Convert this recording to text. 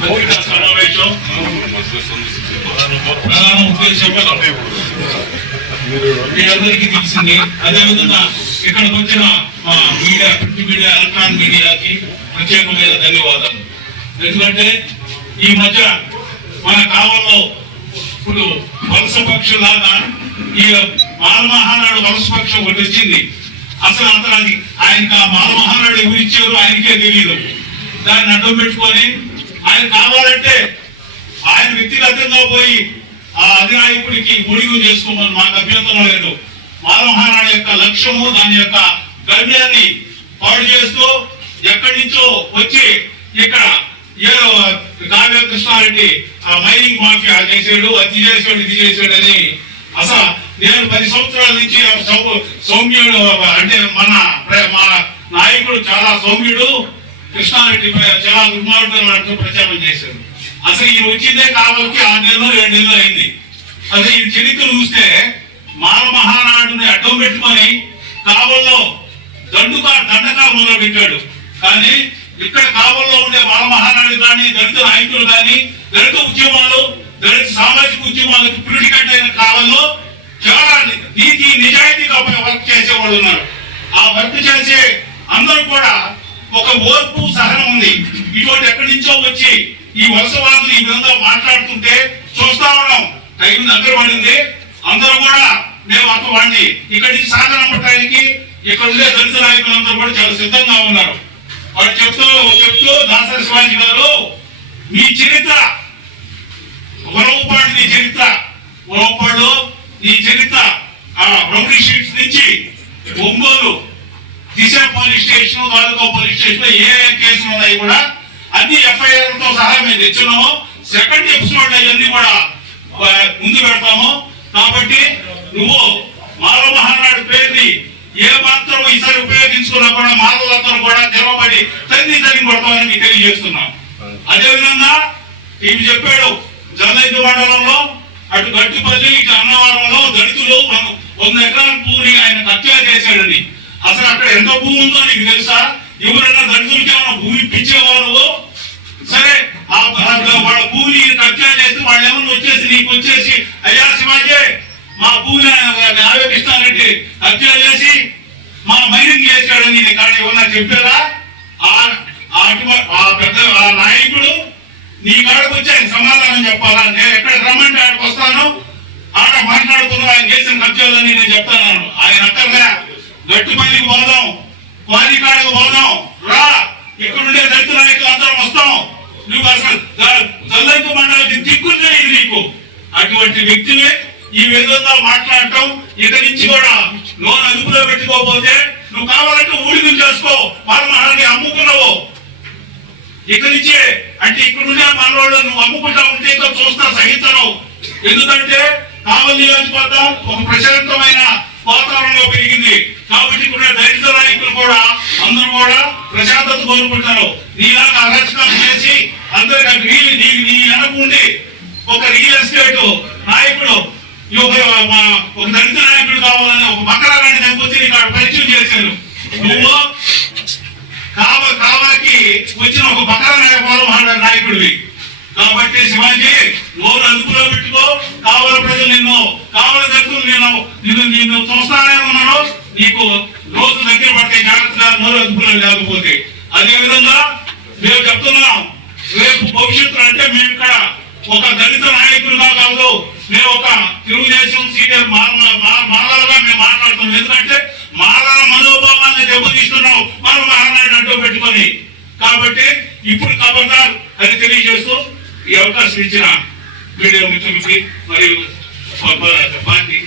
పత్రికా సమావేశం ప్రధాన ఉద్దేశం మీ అందరికీ తెలిసింది. అదేవిధంగా ఇక్కడికి వచ్చిన మా మీడియా ప్రింట్ మీడియా ఎలక్ట్రానిక్ మీడియాకి ప్రత్యేకమైన ధన్యవాదాలు. ఎందుకంటే ఈ మధ్య మన కాలంలో ఇప్పుడు వలస పక్షులాగా ఈ మాలమహానాడు వలస పక్షం ఒకటి వచ్చింది. అసలు అతను అది ఆయనకి ఆ మాలమహానాడు ఎవరు ఇచ్చారు ఆయనకే తెలియదు దాన్ని అడ్డం పెట్టుకొని ఆయన కావాలంటే ఆయన వ్యక్తిగతంగా పోయి ఆ అధినాయకుడికి ముడిగు చేసుకోమని మాకు అభ్యంతరం లేదు. మాలమహానాడు యొక్క లక్ష్యము దాని యొక్క గమ్యాన్ని పాడు చేస్తూ ఎక్కడి నుంచో వచ్చి ఇక్కడ ఏదో కావ్య కృష్ణారెడ్డి ఆ మైనింగ్ మాఫియా చేసాడు అది చేసాడు ఇది చేసాడు అని అసలు నేను పది సంవత్సరాల నుంచి సౌమ్యుడు అంటే మన మా నాయకుడు చాలా సౌమ్యుడు. కృష్ణారెడ్డి పై చాలా దుర్మార్గులు అంటూ ప్రచారం చేశారు. అసలు ఈ వచ్చిందే కావాలకి ఆరు నెలలు ఏడు నెలలు అయింది. అసలు ఈ చరిత్ర చూస్తే మాల మహానాడుని అడ్డం పెట్టుకొని కావల్లో దండుకా దండకా మొదలు పెట్టాడు కానీ ఇక్కడ కావల్లో ఉండే మాల మహారాణి కానీ దళిత నాయకులు కానీ దళిత ఉద్యమాలు దళిత సామాజిక ఉద్యమాలకు అయిన కాలంలో చాలా నీతి నిజాయితీగా వర్క్ చేసే వాళ్ళు ఉన్నారు. ఆ వర్క్ చేసే అందరూ కూడా ఒక ఓర్పు సహనం ఉంది. ఇటువంటి ఎక్కడి నుంచో వచ్చి ఈ వలసవాదులు ఈ విధంగా మాట్లాడుతుంటే చూస్తా ఉన్నాం. టైం దగ్గర పడింది. అందరూ కూడా మేము అక్క వాడిని ఇక్కడి నుంచి సాగనమ్మటానికి ఇక్కడ ఉండే దళిత నాయకులందరూ కూడా చాలా సిద్ధంగా ఉన్నారు. వాడు చెప్తూ చెప్తూ దాసరి శివాజీ గారు మీ చరిత్ర ఉరవపాడు నీ చరిత్ర ఉరవపాడు నీ చరిత్ర ఆ రౌడీ షీట్స్ నుంచి Ongole Disha police station taluka police స్టేషన్లో ఏ కేసులు ఉన్నాయి కూడా అన్ని ఎఫ్ఐఆర్తో సహా మేము తెచ్చున్నాము. సెకండ్ ఎపిసోడ్ అవన్నీ కూడా ముందు పెడతాము. కాబట్టి నువ్వు మాల మహానాడు పేరుని ఏ మాత్రం ఈసారి ఉపయోగించుకున్నా కూడా మాలలందరూ కూడా తెరవబడి తల్లి తల్లి కొడతామని మీకు తెలియజేస్తున్నాం. అదేవిధంగా ఈమె చెప్పాడు జల్లైదు మండలంలో అటు గట్టుపల్లి ఇటు అన్నవరంలో దళితులు వంద- ఎకరాల పూరి ఆయన హత్య చేశాడని. అసలు అక్కడ ఎంత భూమి ఉందో నీకు తెలుసా? ఎవరైనా దళితులకి ఏమైనా భూమి ఇప్పించేవాళ్ళు సరే ఆ వాళ్ళ భూమిని కబ్జా చేస్తే వాళ్ళు ఏమన్నా వచ్చేసి నీకు వచ్చేసి అయ్యా శివాజీ మా భూమిని ఆవేశిస్తానంటే కబ్జా చేసి మా మైనింగ్ చేశాడని నేను ఇక్కడ ఏమన్నా చెప్పారా? ఆ పెద్ద ఆ నాయకుడు నీ కాడకు వచ్చి ఆయన సమాధానం చెప్పాలా? నేను ఎక్కడ రమ్మంటే ఆడికి వస్తాను. ఆడ మాట్లాడుకున్నా ఆయన చేసిన కబ్జాలని నేను చెప్తాను. ఆయన అక్కర్లే గట్టి క్వారీ కాడకు పోదాం. రా. ఇక్కడ ఉండే దళితుల నాయకులు అందరం వస్తాం. నువ్వు అసలు జల్లంకు మండలికి దిక్కులే నీకు. అటువంటి వ్యక్తిని ఈ విధంగా మాట్లాడటం ఇక నుంచి కూడా లోన్ అదుపులో పెట్టుకోకపోతే నువ్వు కావాలంటే ఊడికం చేసుకో. పరమహాన్ని అమ్ముకున్నావు. ఇక నుంచే అంటే ఇక్కడ ఉండే మనవాళ్ళు నువ్వు అమ్ముకుంటా ఉంటే ఇంకా చూస్తా సహించను ఎందుకంటే కావలి నియోజకవర్గం ఒక ప్రశాంతమైన వాతావరణంలో పెరిగింది కాబట్టి ఇక్కడ ఉన్న దళిత నాయకులు కూడా అందరూ కూడా ప్రశాంతత కోరుకుంటారు నీలాగా అరాచకాలు చేసి అందరికీ నీ నీ నీ వెనకుండి ఒక రియల్ ఎస్టేట్ నాయకుడు ఒక ఒక దళిత నాయకుడు కావాలని ఒక బకరాన్ని దగ్గొచ్చి నీకు పరిచయం చేశాను నువ్వు కావ కావలకి వచ్చిన ఒక బకర నాయకుడు నాయకుడివి. కాబట్టి శివాజీ నోరు అదుపులో పెట్టుకో. కావల ప్రజలు నిన్ను కావల దగ్గర నేను నిన్ను నిన్ను చూస్తానే ఉన్నాను. నీకు రోజు దగ్గర పడితే జాగ్రత్తగా నోరు అదుపులో లేకపోతే. అదే విధంగా మేము చెప్తున్నాం రేపు భవిష్యత్తు అంటే మేము ఇక్కడ ఒక దళిత నాయకులుగా కాదు మేము ఒక తెలుగుదేశం సీనియర్ మాలలుగా మేము మాట్లాడుతున్నాం. ఎందుకంటే మాలల మనోభావాన్ని దెబ్బతీస్తున్నాం. మనం మహానాడు అంటూ పెట్టుకొని. కాబట్టి ఇప్పుడు కబర్దార్ అని తెలియజేస్తూ ఈ అవకాశం ఇచ్చిన మీడియా మిత్రులకి మరియు పార్టీ